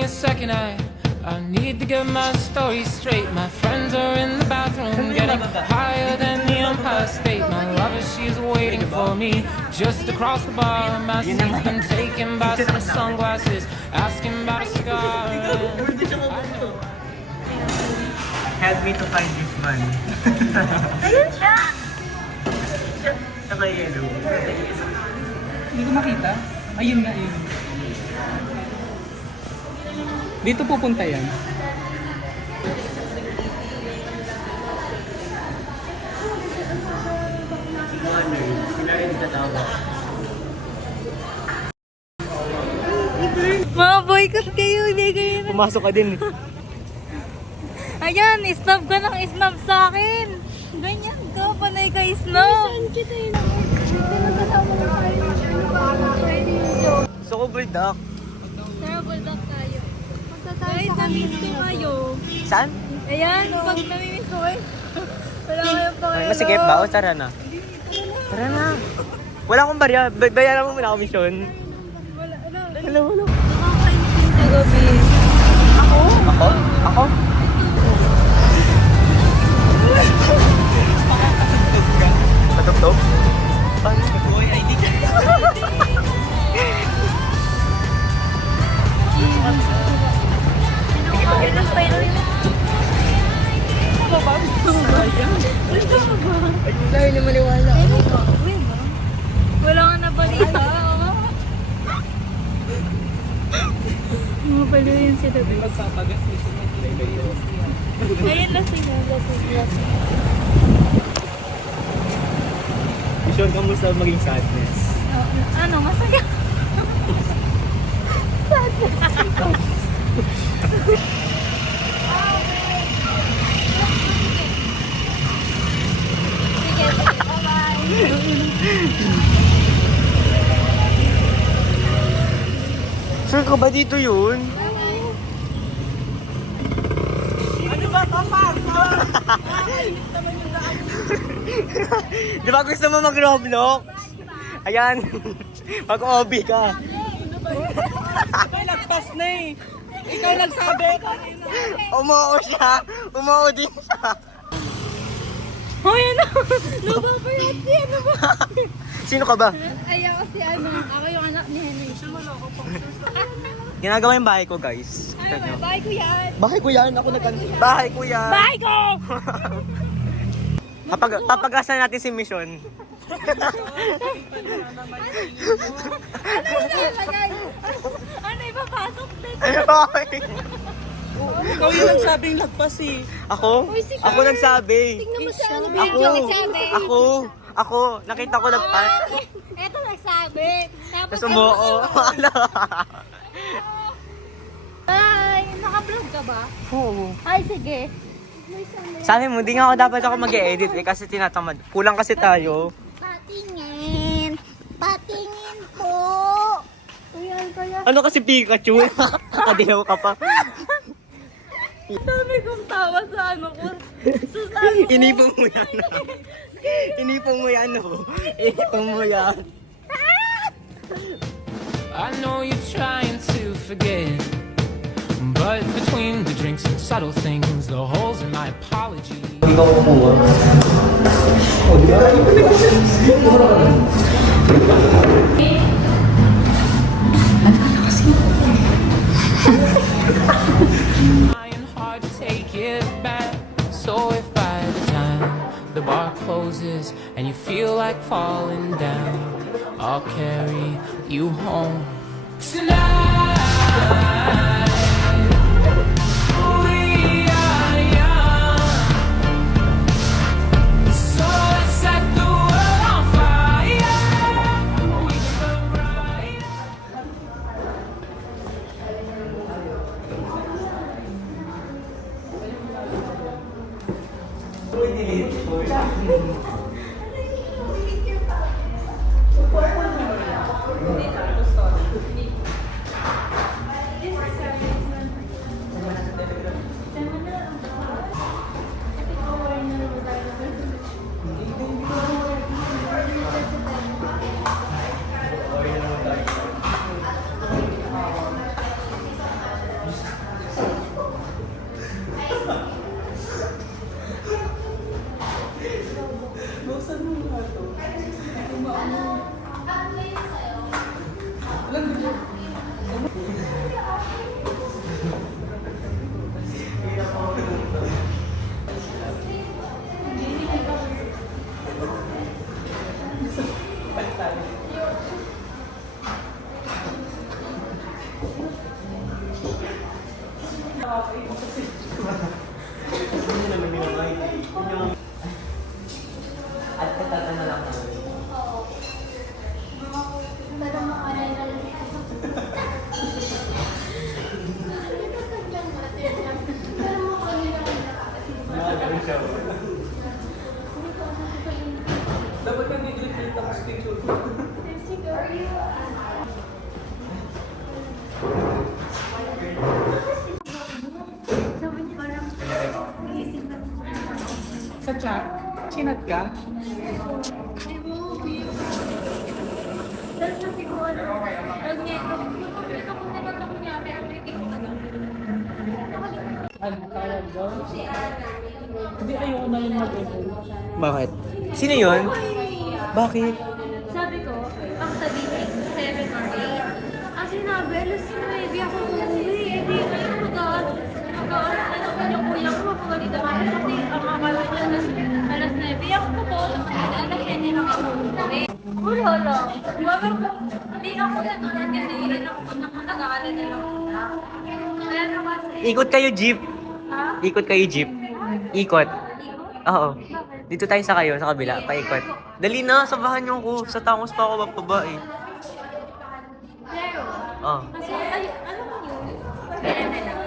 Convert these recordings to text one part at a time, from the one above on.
me a second, I need to get my story straight. My friends are in the bathroom, getting higher than the Empire State. My lover, she's waiting for me just across the bar. My seat's been taken by some sunglasses, asking about a scar. Help me to find this man. Ayun siya! Saka yellow. Hindi ko makita. Ayun nga, ayun. Dito pupunta yan. Sila rin tatawa. Mga boycott kayo, hindi kayo na. Pumasok ka din. Ayan, snub ka ng snub sa akin. Ganyan ka, panay ka snub. Gusto ko bulldog. Terrible duck tayo. Guys, na-miss ko kayo. Saan? Ayan, pag nami-miss ko kayo. Wala kayong pakialam. Masigip ba? O tara na. Tara na. Wala akong barya. Bayaran mo muna komisyon. Wala. Wala. Nakakainis sa gabi. Ako? Ako? Ako? Patugtog? Paano? Uy, ID ka. Ilang pa yun? Gusto mo ba? Dahil na maniwala. Wala ka na balita. Mga palo yun si David. Magpapagas ni Ayun, lasing. Mission, kamusta maging sadness? Ano, masaya? Sige, bye-bye. Sure ka ba dito yun? Di ba gusto mo mag-Roblox? Ayan, mag-OB ka. Ikaw lagpas na eh. Ikaw nagsabi. Umuo siya. Umuo din siya. Hoy, ano? Nababayat si ano ba? Sino ka ba? Ayaw si ano. Ako yung anak ni Henry. Ginagawa yung bahay ko, guys. Kita nyo. Bye ko yan. Bahay ko yan. Ako bahay ko yan. Bye ko! Papagasan natin si Mission. Ano yung nalagay? Ano ipapasok din? Ay, Ikaw yung nagsabing lagpas eh. Ako? Uy, si Ako nagsabi. Tingnan mo sa ano Ako. video nagsabi. Ako. Nakita ko lagpas. Eto nagsabi. Tapos umuo. Ay, naka-vlog ka ba? Oo. Ay, sige. Sabi mo, di nga ako dapat ako mag-e-edit eh kasi tinatamad. Kulang kasi tayo. Patingin. Patingin po. Kaya. Ano kasi Pikachu? Nakadilaw ka pa. Dami kong tawa sa ano ko. Sa ano ko. Inipong mo yan. Inipong mo yan, no? Inipong mo yan. I know you're trying to forget, but between the drinks and subtle things, the holes in my apology. Hindi ka kumuha. Trying hard to take it back. So if by the time the bar closes and you feel like falling down, I'll carry you home tonight. We are young, so let's set the world on fire. We can burn bright. At katata na lang namin. Dapat ka nag-repeat tapos picture. Sa chat, chinat ka? Tapos kasi ko ano, ito ko naman ako niya, pero hindi ko Ano, kaya daw? Hindi, ayoko na yung mag-email. Bakit? Sino yun? Bakit? Sabi ko, ang sabihin, 7 or 8. Ang sinabi, alas 9 ako umuwi. Eh, di kayo mag-aaral na naman yung kuya ko. Mapagalitan kami kasi ang akala niya alas 9. Ako po, alas 10 lang ako umuwi. Wala lang. Hindi ako natulan kasi ilan ako nag-aaral na lang. Kaya na kasi. Ikot kayo, jeep. Ha? Ikot kayo, jeep. Ikot. Oo. Bakit? Dito tayo sa kayo, sa kabila. Paikot. Dali na, sabahan niyo ako. Sa tangos pa ako bababa eh. Pero, Oh. kasi, ay, ano mo yun? Kaya na lang.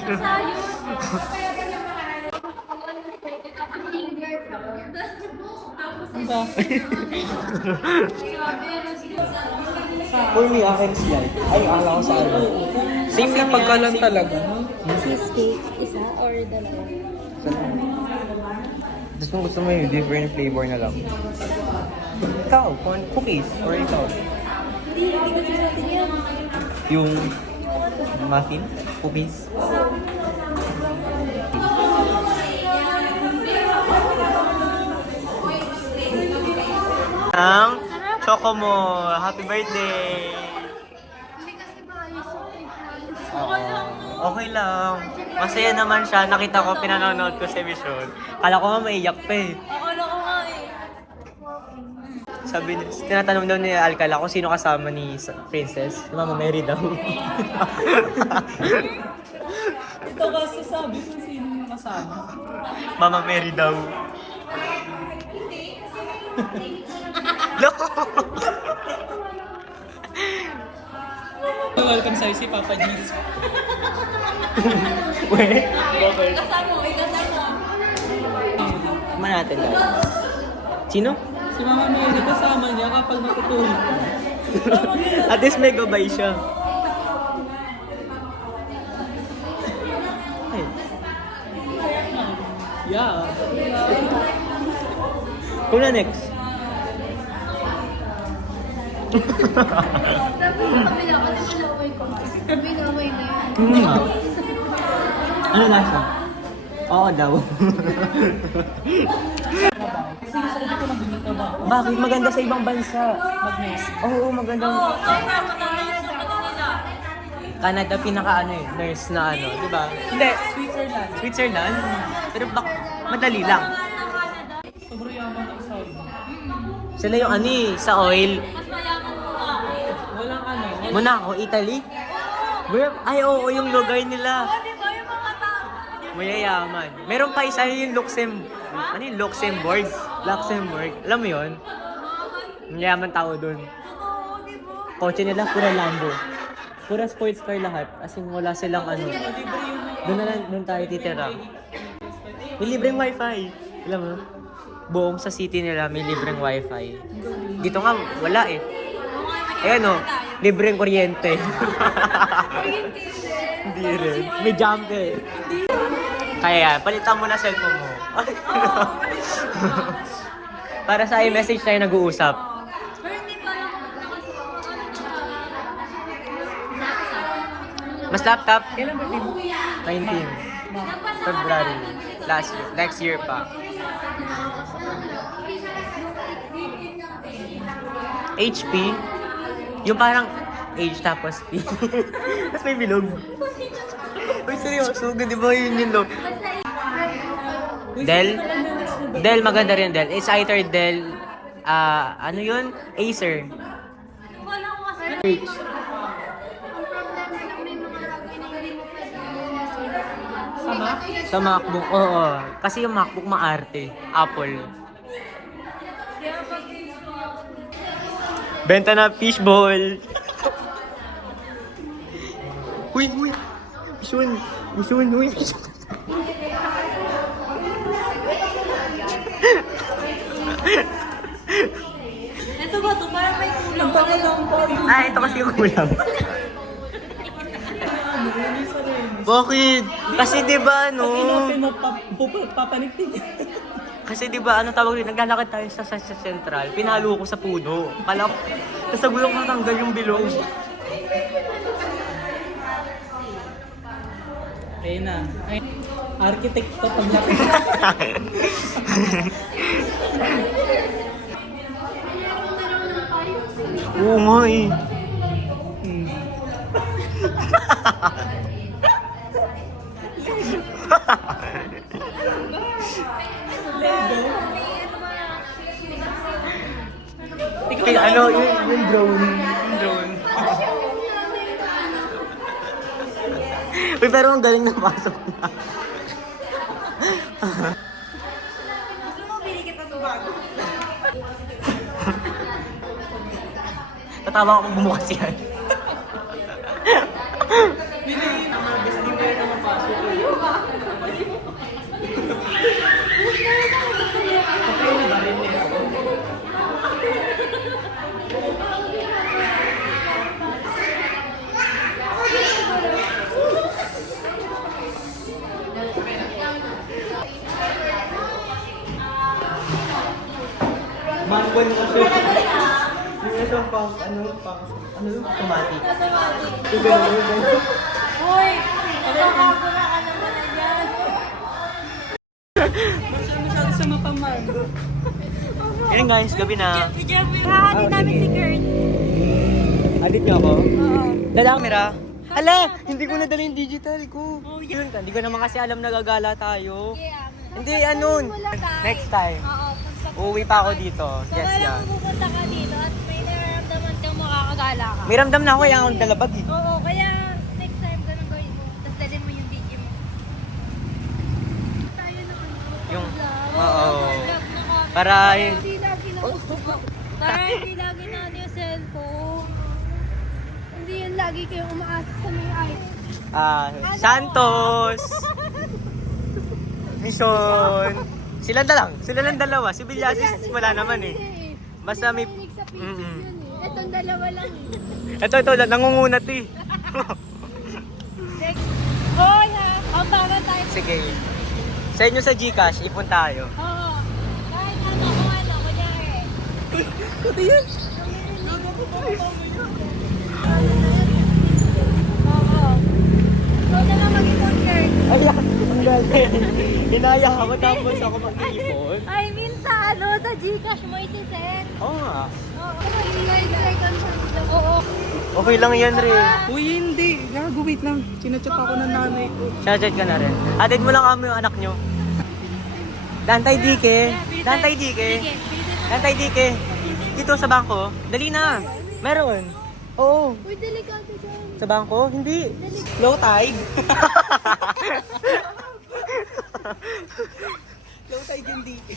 Nasa yun. Tapos, Ano ba? For me, akin slide. Ay, akala ko sa ano. Same lang Pagkalan talaga. cheesecake, isa or dalawa? Gusto mo yung different flavor na lang. Ikaw, cookies, or ikaw? Hindi kasi natin yan. Yung muffin, cookies. Ang choco mo. Happy birthday! Hindi kasi maayos yung Okay lang. Masaya naman siya. Nakita ko, pinanonood ko sa vision. Kala ko nga maiyak pa eh. Akala ko nga eh. Sabi, tinatanong daw ni Alcala kung sino kasama ni Princess. Si Mama Mary daw. Ito kasi sabi kung sino yung kasama. Mama Mary daw. Loko! Welcome sa'yo si Papa G's. Wait. Kasama mo. Tama natin daw. Sino? Si Mama Mary kasama niya kapag natutulog. At least may gabay siya. Ay. Yeah. Kung na next. Tapos sa kabila ko, nilaway ko. Binaway na yun. Ano lasa? Oo daw. Kasi gusto ko dito mag-dito ba? Bakit maganda sa ibang bansa? Mag-Messi. Oo, magandang... Canada pinaka ano eh, nurse na ano, di ba? Hindi, Switzerland. Switzerland? Pero madali lang. Sobrang yaman ng Saudi. Sila yung ano eh, sa oil. Mas mayaman mo nga ako. Walang ano. Monaco, Italy? Ay, oo, yung lugar nila. Di ba yung mga tao? Mayayaman. Meron pa isa yung ano yung Luxembourg? Luxembourg. Alam mo yun? Mayayaman tao dun. Oo, di ba? Kotse nila, pura Lambo. Pura sports car lahat. As in, wala silang ano. Doon tayo titira. May libreng wifi. Alam mo? Buong sa city nila may libreng wifi. Dito nga, wala eh. Ayan o, libreng kuryente. Hindi rin. May jump eh. Kaya, palitan mo na cellphone mo. Para sa iMessage tayo nag-uusap. Pero hindi pa lang ako Mas laptop? Kailan ba din? 19. February. Last year. Next year pa. HP? Yung parang age tapos P. Tapos may bilog. Uy, seryoso. Di ba yun yun, lo? Dell? Dell, maganda rin Dell. It's either Dell Ano yun? Acer. Wala ko kasi. Ang problema lang may mga bagay na hindi mo pwede Sama? Sa MacBook, oo. Kasi yung MacBook maarte. Apple. Benta na fishball. Uy, uy. Mission. Mission, uy. Ito ba ito? Parang may kulang. Ito kasi yung kulang. Bakit? Kasi di ba Papaniktig. Kasi di ba tawag rin, naglalakad tayo sa Central, pinalo ko sa puno. Kala ko, sa gulong natanggal yung bilog. Ayun na. Ay, architect to paglapit. Oo nga eh. Eh, ano, yung drone. Yung drone. Uy, pero ang galing na pasok na. Gusto mo bili kita ng bago? Tatawa ako kung bumukas yan. Mangon mo siya. Yung isang automatic. Yung gano'n, yung gano'n. Hoy! Nakakabula ka naman na yan. Masyado sa mapamag. Yun guys, gabi na. Hahanin namin si Kurt. Adit niyo ako? Oo. Dala camera. Hala, hindi ko nadala yung digital ko. Yun ka, hindi ko naman kasi alam na gagala tayo. Hindi, next time. Oo. Uuwi pa ako dito. So, Yes, kailangan yan. pupunta ka dito at may nararamdaman kang makakagala ka. May ramdam na ako, yung akong dalabag eh. Oo, kaya next time ganun gawin mo. Tapos dalhin mo yung DJ mo. Tayo na Yung, vlog. oo. Vlog na kami. Para, Hindi lagi na Para hindi lagi na yung cellphone. Hindi yun lagi kayong umaasa sa mga item. Santos! Mission! Sila lang dalawa. Si Villasis wala naman eh. Basta may... Sa picture yun eh. Itong dalawa lang eh. Ito, nangungunat eh. Hoy ha! Ang bago tayo. Sige. Sa inyo sa Gcash, ipon tayo. Oo. Kahit ano, kunyari. Oo. Ikaw na lang mag-ipon, Kurt. Ayan, ang galing. Hinaya ako tapos ako mag-iipon. I mean sa sa Gcash mo isi-send. Oo nga. Oo. 9 seconds. Oo. Okay lang yan, Re. Uy, hindi. Gago, wait lang. Chinachat ako ng nanay ko. Shoutout ka na rin. Atid mo lang kami yung anak nyo. Dantay Dike. Dantay Dike. Dantay Dike. Dito sa bangko. Dali na. Meron. Oo. Uy, delikado dyan. Sa bangko? Hindi. Low tide. Low tide yung Dike.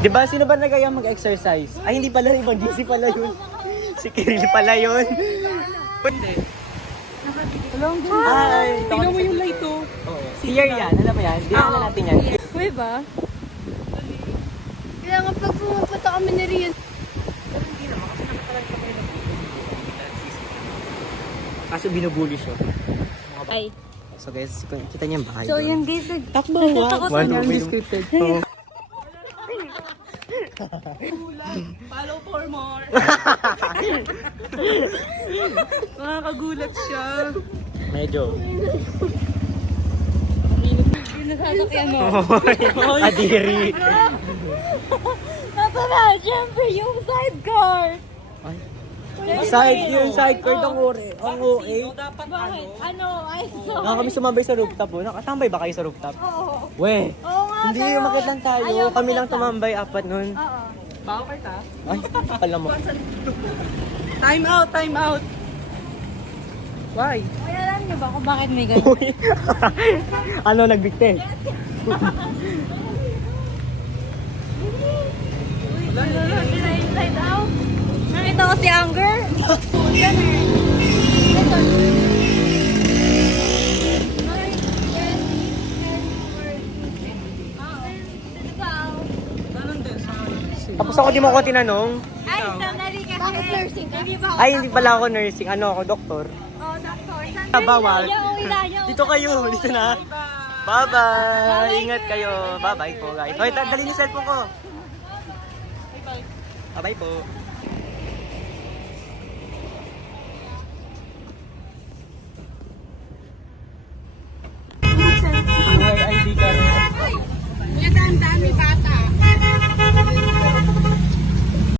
Di ba sino ba nagaya mag-exercise? Ay, hindi pala. Ibang GC pala yun. Si Kiril pala yun. Hindi. Ay, Tingnan mo yung light oh. Oo. Clear yan. Alam mo yan? Dinala natin yan. Uy ba? Kaya nga pag pumunta kami na rin. Kaso binubuli siya. Ay. So guys, kita niyo yung bahay. So doon. yung guys, Takbo nakita ko sa One, Yan, two, descripted. Oo. Follow for more. Makakagulat siya. Medyo. yung nasasakyan mo. Adiri. Ito na, syempre yung sidecar. Ay. Yung side court ang ore. Ang OA. Bakit? Ano? Ay, so. Kami sumabay sa rooftop po. Nakatambay ba kayo sa rooftop? Oo. We, Oo nga, hindi pero- umakit lang tayo. Ayaw Kami lang makita. tumambay, apat nun. Oo. Baka kita. Ay, akala mo. Time out, time out. Why? Ay, alam niyo ba kung bakit may ganyan? Uy. Ano, nagbigte? Inside out. Nakita ko si Anger. Yan eh. Ito. Ay, yes. Tapos ako di mo ako tinanong. Ay, sandali kasi. Bakit nursing ka? Ay, hindi pala ako nursing. Ano ako, doktor? Oh, doctor. Ah, bawal. Ilayaw. Dito kayo, dito na. Bye-bye. Ingat kayo. Bye-bye po, guys. Hoy, dali niyo cellphone ko. Bye-bye po.